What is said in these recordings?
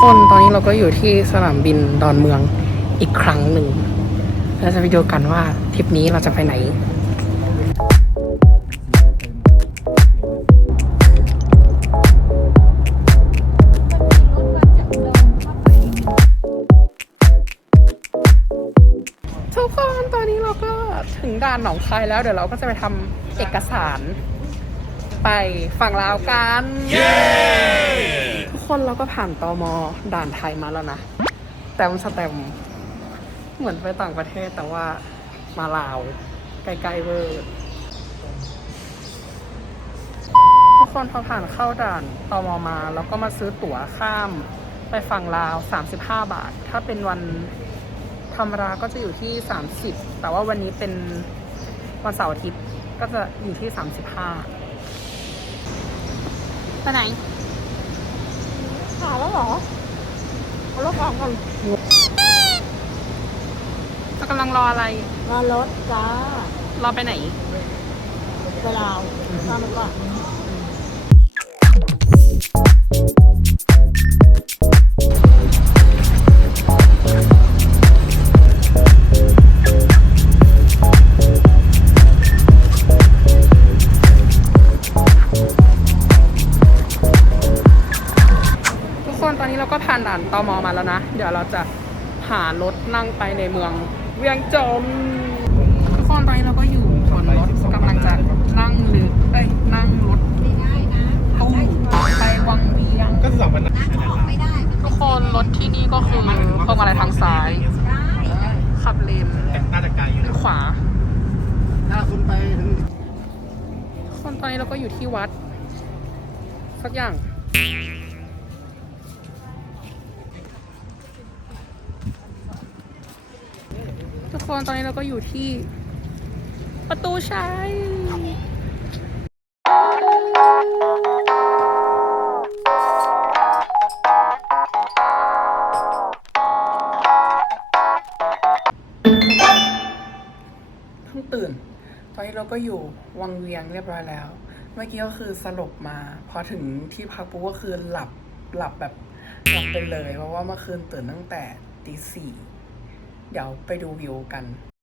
คนตอนนี้เราก็อยู่ที่สนามบินดอนเมืองอีกครั้งหนึ่งเราจะไปดูกันว่าทริปนี้เราจะไปไหนานหนองคายแล้วเดี๋ยวเราก็จะไปทำเอกสาร ไปฝั่งลาวกัน ทุกคนเราก็ผ่านตอมด่านไทยมาแล้วนะ แตมสแตมป์เหมือนไปต่างประเทศแต่ว่ามาลาวใกล้ๆเวอร์ทุกคนพอผ่านเข้าด่านตอมมาแล้วก็มาซื้อตั๋วข้ามไปฝั่งลาว 35 บาท ถ้าเป็นวันธรรมดาก็จะอยู่ที่ 30 แต่ว่าวันนี้เป็น วันเสาร์อาทิตย์ก็จะอยู่ที่ 35ไปไหนหาแล้วเหรอเอารถออกก่อนเรากำลังรออะไรมารถจ้ารอไปไหน ไปลาวตามมาก่อนานด่านตอมอมาแล้วนะ เดี๋ยวเราจะหารถนั่งไปในเมือง เวียงจมทุกคนตอนนี้เราก็อยู่บนรถกำลังจะนั่งหรือเอ้ยนั่งรถตู้ไปวังเวียงก็สองพันนะทุกคนรถที่นี่ก็คือพวงมาลัยทางซ้าย ขับเลนน่าจะไกลอขวาถ้าคุณไปถึงทุกคนตอนนี้เราก็อยู่ที่วัด สักอย่าง ทุกคนตอนนี้เราก็อยู่ที่ประตูชัยเพิ่งตื่น ตอนนี้เราก็อยู่วังเวียงเรียบร้อยแล้ว เมื่อกี้ก็คือสลบมา พอถึงที่พักปุ๊บก็คือหลับหลับแบบหลับไปเลย เพราะว่าเมื่อคืนตื่นตั้งแต่ตีสี่ เดี๋ยวไปดูวิวกันคน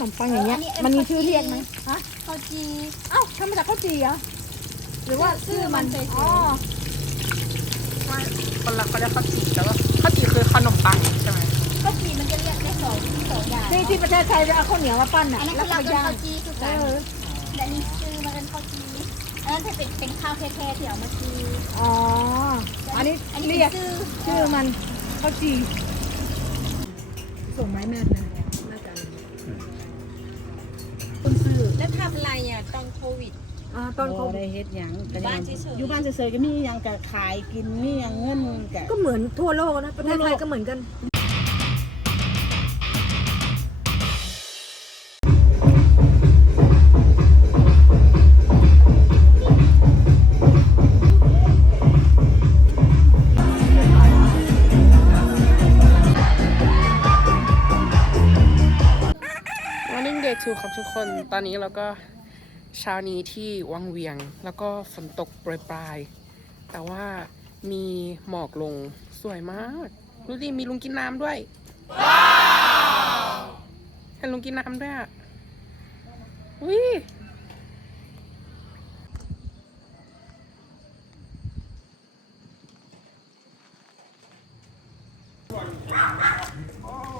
นมปังอย่างเงี้ยเอออันนี้เอ็มมันมีข้าวจีชื่อเรียกไหมฮะข้าวจีเอ้าทำมาจากข้าวจีเหรอหรือว่าชื่อมันเฉยๆอ๋อคนละเขาเรียกข้าวจี่แต่ว่าข้าวจี่คือขนมปังใช่ไหมข้าวจีมันจะเรียกได้สองสองอย่างที่ที่ประเทศไทยจะเอาข้าวเหนียวมาปั้นอะอันนั้นแล้วเขาก็เรียกย่างข้าวจีคือเอกันอและนี่ชื่อมันเป็นข้าวจีอันนั้นจะเป็นเป็นข้าวแท้ๆที่เอามาจีอ๋อ อันนี้อันนี้เรียกเป็นชื่อชื่อมันข้าวจีส่งไม้แม่นะน่าจะ โควิด อ่าตอนเขาบ่ได้เฮ็ดหยังก็บ้านเฉยๆ อยู่บ้านเฉยๆก็มีหยังก็ขายกินมีหยังเงินก็ก็เหมือนทั่วโลกนะประเทศไทยก็เหมือนกันวันนี้เดย์ทูครับทุกคน ตอนนี้เราก็ เช้านี้ที่วังเวียงแล้วก็ฝนตกโปรยปลายๆแต่ว่ามีหมอกลงสวยมากดูดิมีลุงกินน้ำด้วยว้าวเห็นลุงกินน้ำด้วยอะอุ้ยทุ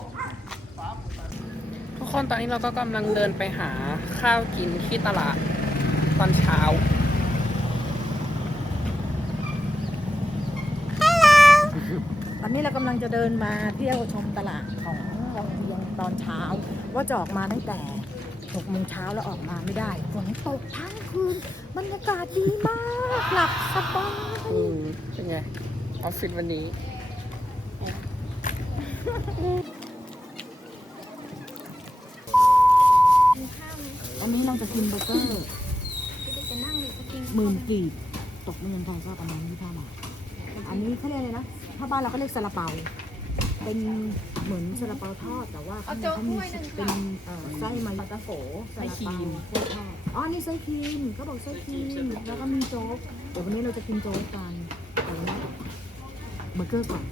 ก คนตอนนี้เราก็กำลังเดินไปหาข้าวกินที่ตลาดตอนเช้า ตอนนี้นี้เรากำลังจะเดินมาเที่ยวชมตลาดของวังเวียงตอนเช้า ว่าจะออกมาตั้งแต่6โมงเช้าแล้วออกมาไม่ได้ฝนตกทั้งคืนบรรยากาศดีมากหลับสบายอืมเป็นไงออฟฟิศวันนี้กินข้าวไหม อันนี้เราจะกินเบอร์เกอร์พี่จะนั่งเลยจะกินหมื่นกีบตกเมืองไทยก็ประมาณยี่ห้าบาทอันนี้เขาเรียกอะไรนะถ้าบ้านเราก็เรียกซาลาเปา เป็นเหมือนซาลาเปาทอดแต่ว่าข้างในเขามีเป็นเอ่อไส้มาตาโฟซาลาเปาโคตรทอดอ๋ออันนี่ไส้ครีมเขาบอกไส้ครีมแล้วก็มีโจ๊กเดี๋ยววันนี้เราจะกินโจ๊กกันแต่วันนี้เบอร์เกอร์ก่อน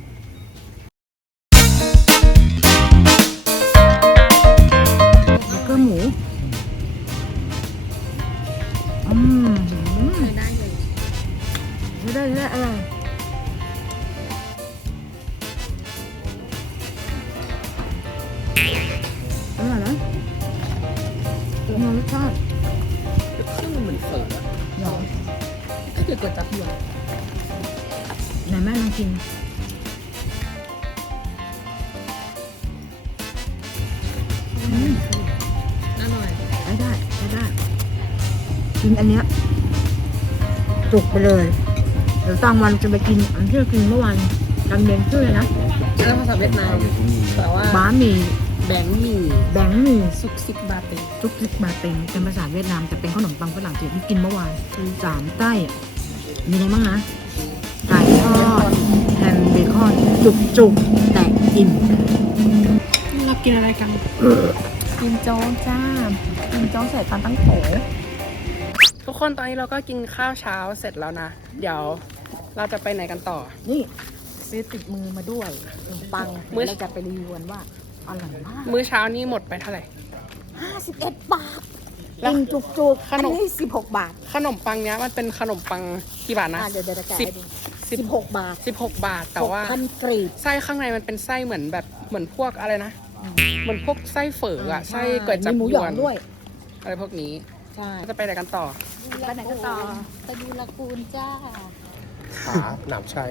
ใช้ได้เลยไม่ได้ไม่ได้อะไรอางวันจะไปกินอันที่เรากินเมื่อวานตอนเย็นชื่ออะไรนะแล้วภาษาเวียดนามแต่ว่าบ้าหมี่แบงค์หมี่แบงค์หมี่ซุกซิกบาเตงจุกจิกบาเต็งเป็นภาษาเวียดนามแต่เป็นขนมปังฝรั่งเศสที่กินเมื่อวานสามใต้อะมีอะไรบ้างนะไก่ทอดแฮมเบคอนจุกจุกๆแต่อิ่มเรากินอะไรกันกินโจ๊กจ้ากินโจ๊กใส่ปลาตั้งโขทุกคนตอนนี้เราก็กินข้าวเช้าเสร็จแล้วนะ เดี๋ยว เราจะไปไหนกันต่อ นี่ ซื้อติดมือมาด้วยขนมปังมื้อ เราจะไปรีวิวกันว่าอร่อยมากมื้อเช้านี่หมดไปเท่าไหร่51บาทแล้วกินจุกจุกๆขอันนม นี้16บาทขนมปังเนี้ยมันเป็นขนมปังกี่บาทนะ อะเดี๋ยวเดี๋ยวจะจ่ายสิบ ให้ดูสิบ16บาทสิบหกบาทแต่ว่า พันกรีบ ไส้ข้างในมันเป็นไส้เหมือนแบบเหมือนพวกอะไรนะเหมือนพวกไส้เฝออะไส้ก๋วยจับมีหมูยหยอวนงด้วย อะไรพวกนี้ใช่ จะไปไหนกันต่อ ไปไหนกันต่อ ไปดูละกูลจ้า ขาหนามชัย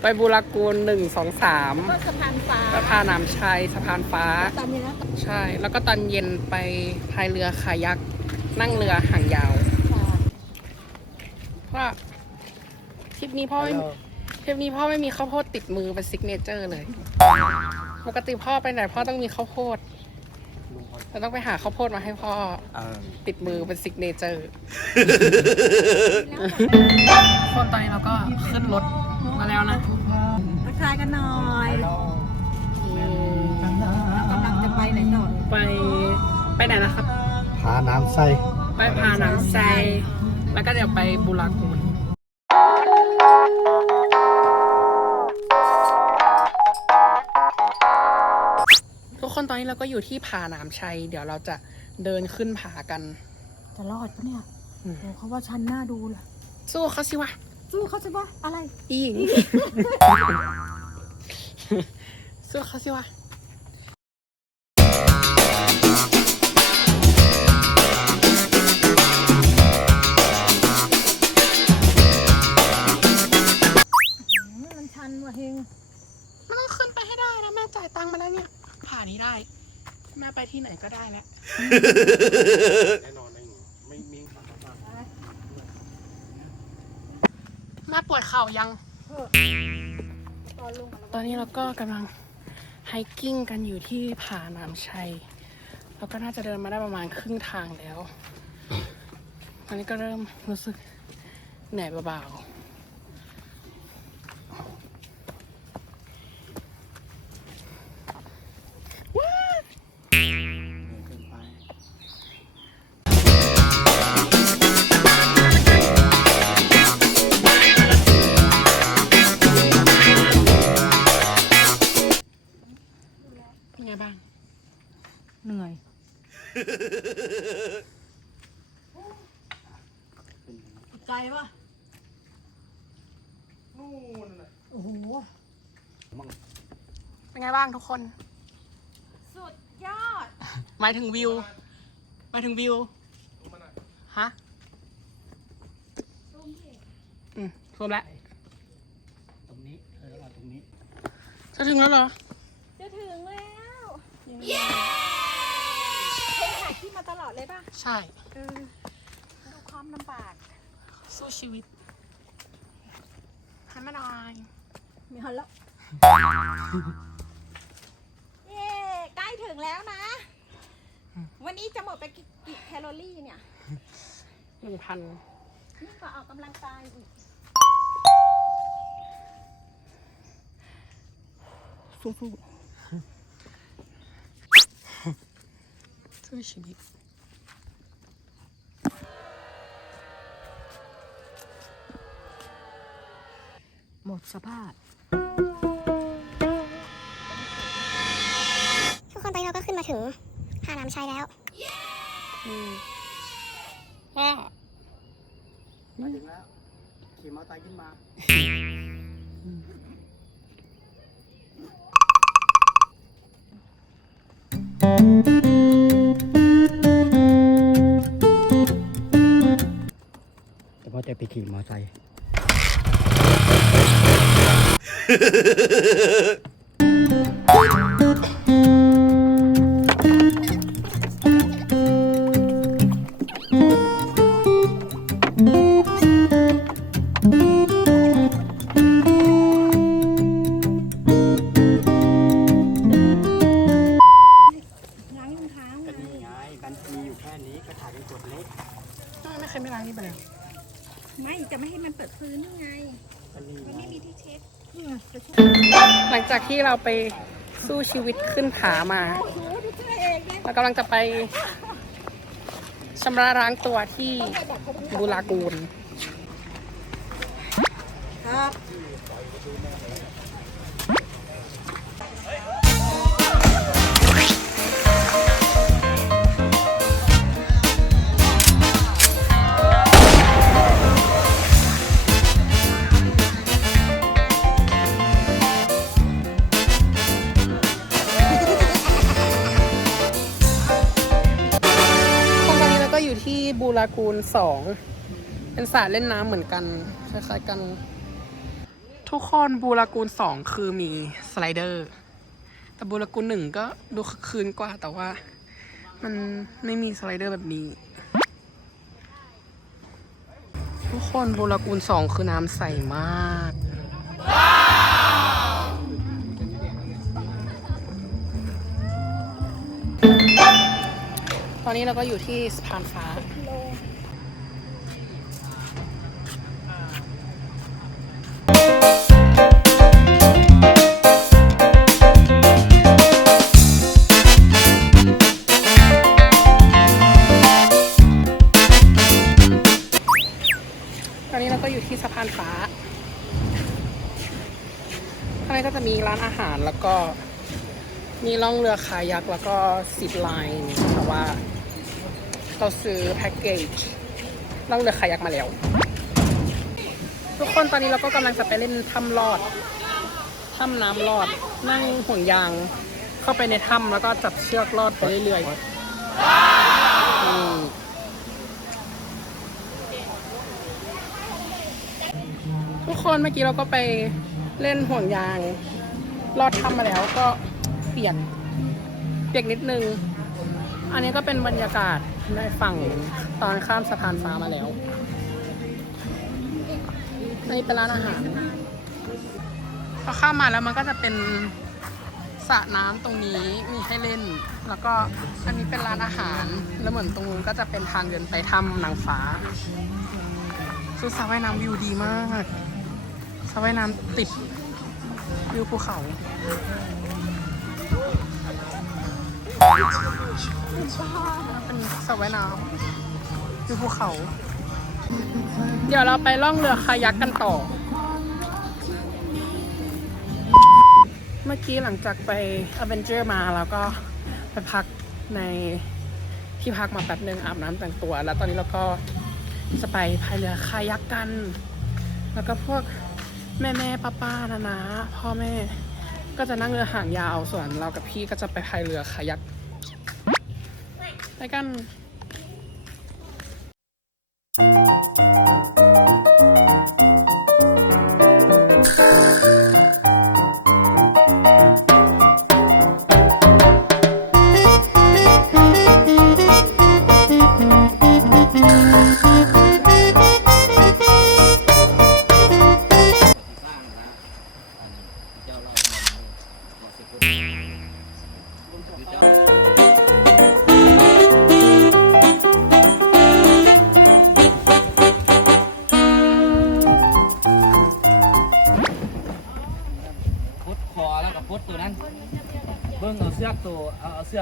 ไปบูรากูลหนึ่งสองสามก็สะพานฟ้าสะพานน้ำชัยสะพานฟ้า ตอนนี้นะใช่ แล้วก็ตอนเย็นไปพายเรือคายัก นั่งเรือหางยาว เพราะว่าทริปนี้พ่อไม่ทริปนี้พ่อไม่มีข้าวโพดติดมือเป็นซิกเนเจอร์เลย ปกติพ่อไปไหนพ่อต้องมีข้าวโพด เราต้องไปหาข้าวโพดมาให้พ่อ เออติดมือเป็นซิกเนเจอร์คนตอนนี้เราก็ขึ้นรถมาแล้วนะทักทายกันหน่อยกำลังจะไปไหนต่อไปไปไหนนะครับผาน้ำไส้ไปพาน้ำไซแล้วก็เดี๋ยวไปบุรากู คนตอนนี้เราก็อยู่ที่ผาน้ำชัย เดี๋ยวเราจะเดินขึ้นผากัน จะรอดปะเนี่ยอืมโอ้เขาว่าชันหน้าดูเลยสู้เขาสิวะสู้เขาจะว่าอะไรอีหญิงสู้เขาสิวะ ที่ไหนก็ได้แล้วแน่นอนไอ้หนูไม่มีแม่ปวดเข่ายังตอนนี้เราก็กำลังไฮกิ้งกันอยู่ที่ผาหนามชัย เราก็น่าจะเดินมาได้ประมาณครึ่งทางแล้ว ตอนนี้ก็เริ่มรู้สึกเหนื่อยเบาๆ คน สุดยอด หมายถึงวิว หมายถึงวิว ฮะอืมรวมแล้ว ตรงนี้เออแล้วก็ตรงนี้ จะถึงแล้วเหรอ จะถึงแล้วเย้เคยถ่ายคลิปมาตลอดเลยป่ะใช่ เออดูความลำบาก สู้ชีวิตหันมาหน่อยมีฮอนแล้วเย้ใกล้ ถึงแล้วนะ วันนี้จะหมดไปกี่กี่แคลอรี่เนี่ยหนึ่งพันนี่ก็ออกกำลังกายอีกสู้สู้สู้ชีวิตหมดสภาพ คนตอนนี้เราก็ขึ้นมาถึงหาดน้ำชัยแล้วอืมว่ามาถึงแล้ว ขี่มอเตอร์ไซค์ขึ้นมา แต่พอจะไปขี่มอเตอร์ไซค์ ไปสู้ชีวิตขึ้นผามา เรากำลังจะไปชำระล้างตัวที่บูรากูลต ที่บูรากูลสองเป็นสระเล่นน้ำเหมือนกัน คล้ายๆกัน ทุกคนบูรากูลสองคือมีสไลเดอร์ แต่บูรากูลหนึ่งก็ดูคึกคืนกว่าแต่ว่า มันไม่มีสไลเดอร์แบบนี้ ทุกคนบูรากูลสองคือน้ำใสมากตอนนี้เราก็อยู่ที่สะพานฟ้า ล่องเรือคายักแล้วก็ซิปไลน์แต่ว่า เราซื้อแพ็กเกจล่องเรือคายักมาแล้ว ทุกคนตอนนี้เราก็กำลังจะไปเล่นถ้ำลอดถ้ำน้ำลอดนั่งห่วงยางเข้าไปในถ้ำแล้วก็จับเชือกลอดไปเรื่อยๆทุกคนเมื่อกี้เราก็ไปเล่นห่วงยางลอดถ้ำมาแล้วก็ เปียกเปียกนิดนึง อันนี้ก็เป็นบรรยากาศในฝั่งตอนข้ามสะพานฟ้ามาแล้วอันนี้เป็นร้านอาหารพอข้ามมาแล้วมันก็จะเป็นสระน้ำตรงนี้มีให้เล่น แล้วก็อันนี้เป็นร้านอาหาร แล้วเหมือนตรงนู้นก็จะเป็นทางเดินไปถ้ำนางฟ้าคือสระว่ายน้ำวิวดีมากสระว่ายน้ำติดวิวภูเขา เป็นสระว่ายน้ำอยู่ภูเขา เดี๋ยวเราไปล่องเรือคายักกันต่อ เมื่อกี้หลังจากไปอเวนเจอร์มาแล้วก็ไปพักในที่พักมาแป๊บหนึ่งอาบน้ำแต่งตัว แล้วตอนนี้เราก็จะไปพายเรือคายักกัน แล้วก็พวกแม่แม่ป้าป้านานาพ่อแม่ ก็จะนั่งเรือหางยาว ส่วนเรากับพี่ก็จะไปพายเรือคายักไปกันพุ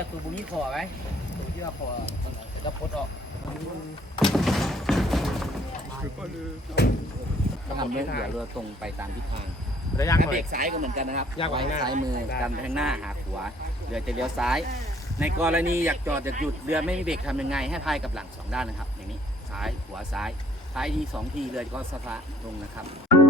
อตัวบุนี้คอไว้ตัวที่ว่าคอแล้วพุดออกต้องทำเรือเรือตรงไปตามทิศทางระยะถ้าหน่เบรกซ้ายก็เหมือนกันนะครับยากไว้ซ้ายมือด้กันไปข้างหน้าหาขวาเรือจะเลี้ยวซ้าย ในกรณีอยากจอดอยากหยุดเรือไม่มีเบรกทำยังไง ให้พายกับหลังสองด้านนะครับอย่างนี้ซ้ายขวาซ้ายพายทีสองทีเรือก็สตาร์ทลงนะครับ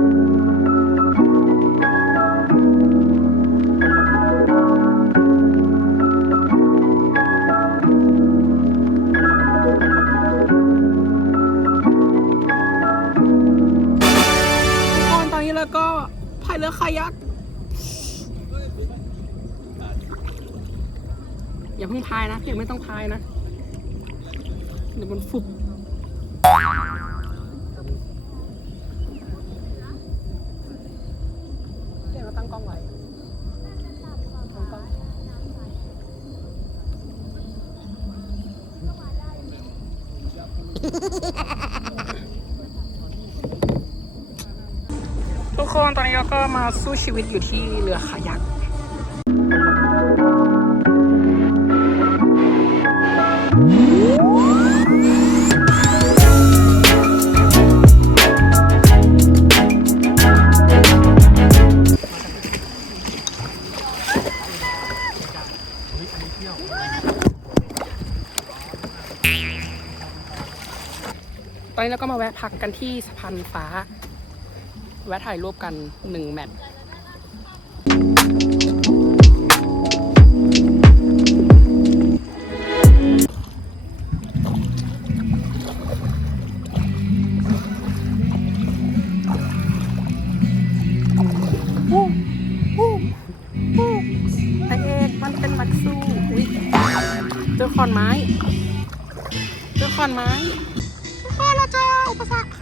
ไม่ต้องพายนะ เดี๋ยวมันฟุบเดี๋ยวเราตั้งกล้องไว้ตั้งกล้องทุกคนตอนนี้เราก็มาสู้ชีวิตอยู่ที่เรือคายัก อนนี้เราก็มาแวะพักกันที่สะพานฟ้า แวะถ่ายรูปกันหนึ่งแมตช์ คน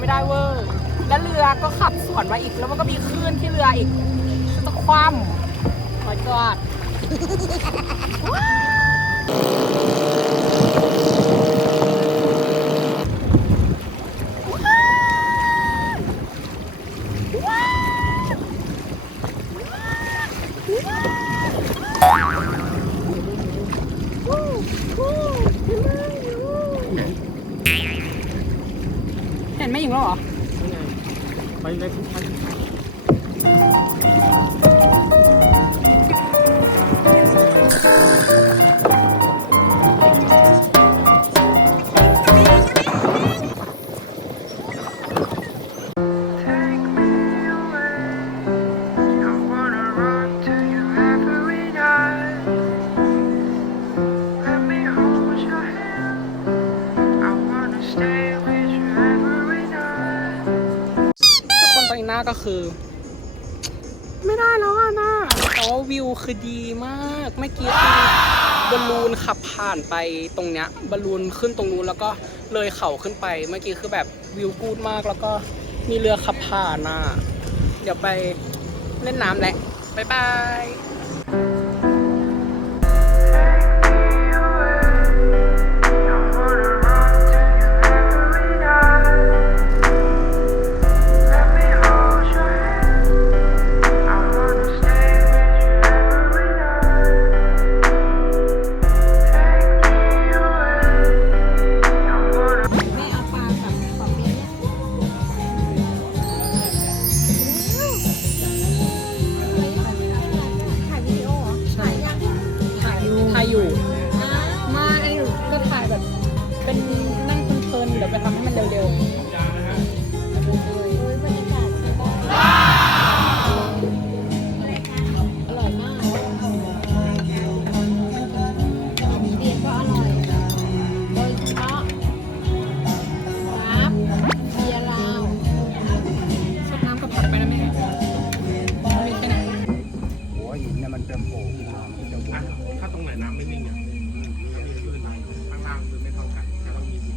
ไม่ได้เวอร์ แล้วเรือก็ขับสวนมาอีก แล้วมันก็มีคลื่นที่เรืออีกฉันจะคว่ำขอจอด ผ่านไปตรงเนี้ยบอลลูนขึ้นตรงนู้นแล้วก็เลยเขาขึ้นไป เมื่อกี้คือแบบวิวกูดมากแล้วก็มีเรือขับผ่านอะ เดี๋ยวไปเล่นน้ำแหละ บ๊ายบาย โผล่ขึ้นมามันจะวนถ้าตรงไหนน้ำไม่นิ่งเนี่ยถ้ามีคลื่นข้างล่างคือไม่เท่ากันก็ต้องมีดิน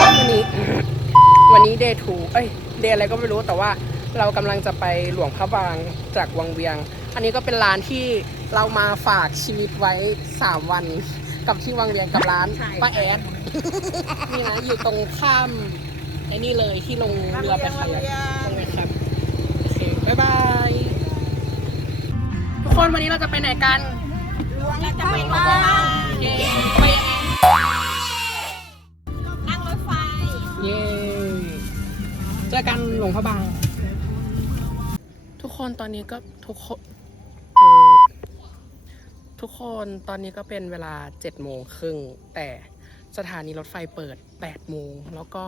วันนี้ วันนี้เดย์ทูเอ้ย เดย์อะไรก็ไม่รู้แต่ว่าเรากำลังจะไปหลวงพระบางจากวังเวียง อันนี้ก็เป็นร้านที่เรามาฝากชีวิตไว้ 3 วัน กับที่วังเวียงกับร้านป้าแอดนี่นะอยู่ตรงข้ามไอ้นี่เลยที่ลงเรือไปคันแรกตรงนี้ครับโอเคบ๊ายบายทุก คนวันนี้เราจะไปไหนกันเราจะไปบ้านเย้ไปนั่งรถไฟ เย้เจอกันหลวงพระบาง ทุกคนตอนนี้ก็ทุกคนเออทุกคนตอนนี้ก็เป็นเวลา7จ็ดโมงครึ่งแต่สถานีรถไฟเปิด8ปดโมงแล้วก็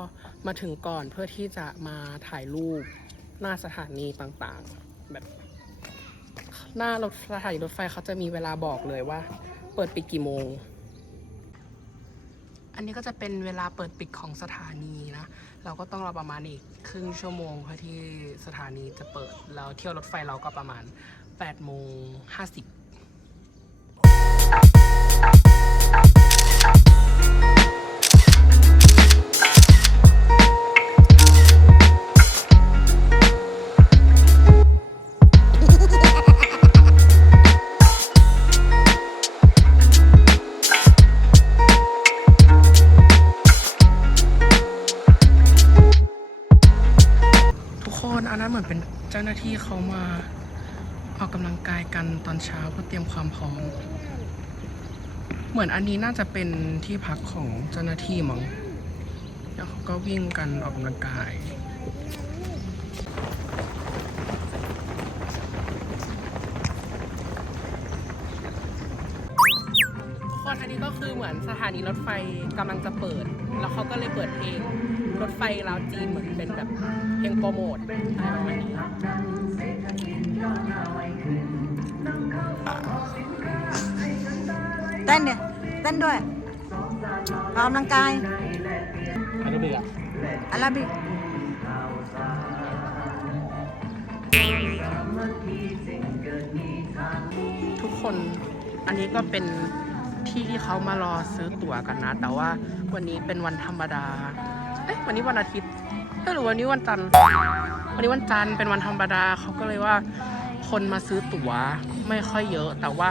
มาถึงก่อนเพื่อที่จะมาถ่ายรูปหน้าสถานีต่างๆแบบ หน้ารถสถานีรถไฟเขาจะมีเวลาบอกเลยว่า เปิดปิดกี่โมง อันนี้ก็จะเป็นเวลาเปิดปิดของสถานีนะ เราก็ต้องรอประมาณอีกครึ่งชั่วโมงเพื่อที่สถานีจะเปิด แล้วเที่ยวรถไฟเราก็ประมาณ8โมง50 คนอันนั้นเหมือนเป็นเจ้าหน้าที่เขามาออกกำลังกายกันตอนเช้าเพื่อเตรียมความพร้อม เหมือนอันนี้น่าจะเป็นที่พักของเจ้าหน้าที่มั้งแล้วเขาก็วิ่งกันออกกำลังกายทุกคนอันนี้ก็คือเหมือนสถานีรถไฟกำลังจะเปิด แล้วเขาก็เลยเปิดเพลง รถไฟลาวจีนเหมือนเป็นแบบเพลงโปรโมทอะไรประมาณนี้เต้นเนี่ยเต้นด้วยออกกำลังกายอันนี้เบื่ออาราบิกทุกคนอันนี้ก็เป็นที่ที่เขามารอซื้อตั๋วกันนะ แต่ว่าวันนี้เป็นวันธรรมดา เอ๊ะวันนี้วันอาทิตย์เอ้ยหรือวันนี้วันจันทร์วันนี้วันจันทร์เป็นวันธรรมดาเขาก็เลยว่า คนมาซื้อตั๋วไม่ค่อยเยอะ แต่ว่า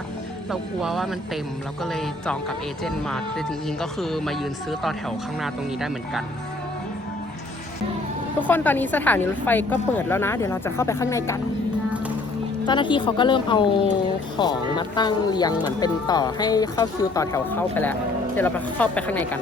เรากลัวว่ามันเต็มเราก็เลยจองกับเอเจนต์มาแต่จริงๆก็คือมายืนซื้อต่อแถวข้างหน้าตรงนี้ได้เหมือนกัน ทุกคนตอนนี้สถานีรถไฟก็เปิดแล้วนะ เดี๋ยวเราจะเข้าไปข้างในกันเจ้าหน้าที่เขาก็เริ่มเอาของมาตั้งเรียงเหมือนเป็นต่อให้เข้าคิวต่อแถวเข้าไปแล้ว เดี๋ยวเราไปเข้าไปข้างในกัน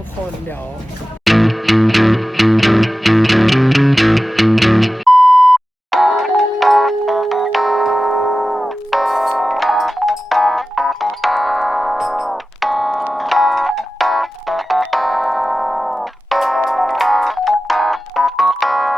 ทุกคนเดี๋ยว